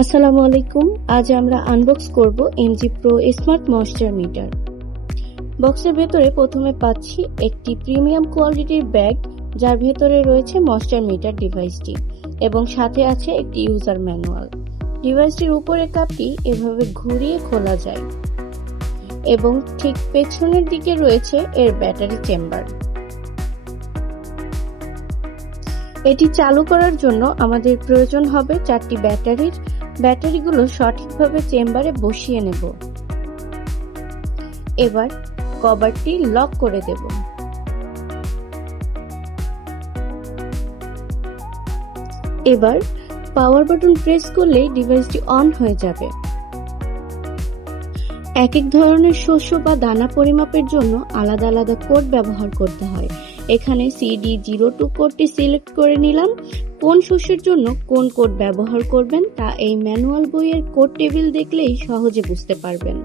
আসসালামু আলাইকুম। আজ আমরা আনবক্স করব MG pro smart moisture meter. বক্সের ভেতরে প্রথমে পাচ্ছি একটি প্রিমিয়াম কোয়ালিটির ব্যাগ, যার ভেতরে রয়েছে ময়েশ্চার মিটার ডিভাইসটি এবং সাথে আছে একটি ইউজার ম্যানুয়াল। ডিভাইসটির উপরের কাপটি এভাবে ঘুরিয়ে খোলা যায় এবং ঠিক পেছনের দিকে রয়েছে এর ব্যাটারি চেম্বার। এটি চালু করার জন্য আমাদের প্রয়োজন হবে 4টি ব্যাটারির। ব্যাটারিগুলো সঠিকভাবে চেম্বারে বসিয়ে নেব। এবার কভারটি লক করে দেব। এবার পাওয়ার বাটন প্রেস করলেই ডিভাইসটি অন হয়ে যাবে। এক এক ধরনের শস্য বা দানা পরিমাপের জন্য আলাদা আলাদা কোড ব্যবহার করতে হয়। এখানে CD02 কোডটি সিলেক্ট করে নিলাম। কোন শস্যের জন্য কোন কোড ব্যবহার করবেন তা এই ম্যানুয়াল বইয়ের কোড টেবিল দেখলেই সহজে বুঝতে পারবেন।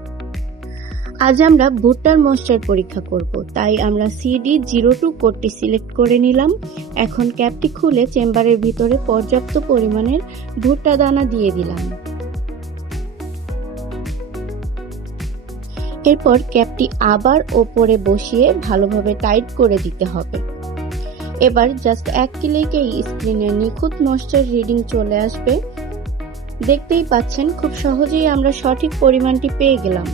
আজ আমরা ভুট্টার ময়েশ্চার পরীক্ষা করব, তাই আমরা CD02 কোডটি সিলেক্ট করে নিলাম। এখন ক্যাপটি খুলে চেম্বারের ভিতরে পর্যাপ্ত পরিমাণের ভুট্টা দানা দিয়ে দিলাম। এরপর ক্যাপটি আবার ওপরে বসিয়ে ভালোভাবে টাইট করে দিতে হবে। এবার জাস্ট এক ক্লিকেই স্ক্রিনে নিখুঁত ময়েশ্চার রিডিং চলে আসবে। দেখতেই পাচ্ছেন খুব সহজেই আমরা সঠিক পরিমাণটি পেয়ে গেলাম।